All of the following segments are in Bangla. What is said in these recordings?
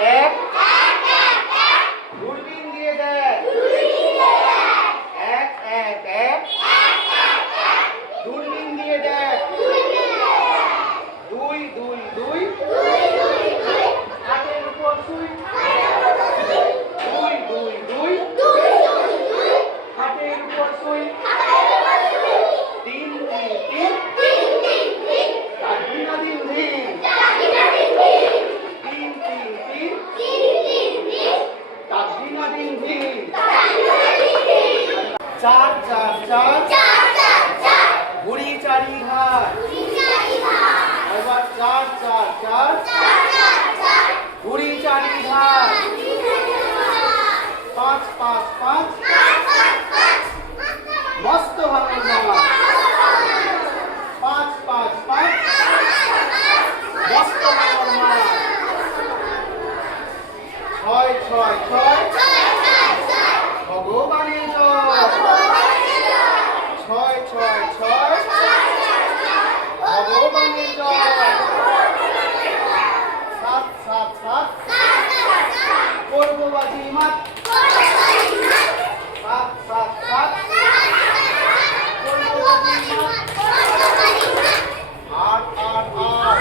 এক দূরবীন দিয়ে দেয়। এক এক এক। চার চার চার। বুড়ি চারি ঘাট এবার চার চার চার। বুড়ি চারি ঘাট পাঁচ পাঁচ পাঁচ। মস্ত ভাঙন নামা পাঁচ পাঁচ পাঁচ। মস্ত ভাঙন নামা ছয় ছয় ছয় ভগবানের জয় ছয় ছয় ছয় ভগবানের জয় সাত সাত সাত করব বাজি মাত সাত সাত সাত। করব বাজি মাত আট আট আট।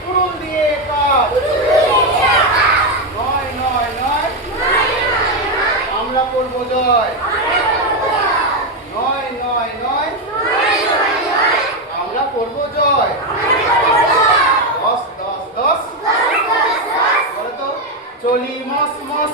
কুড়ুল দিয়ে চলি মস মস।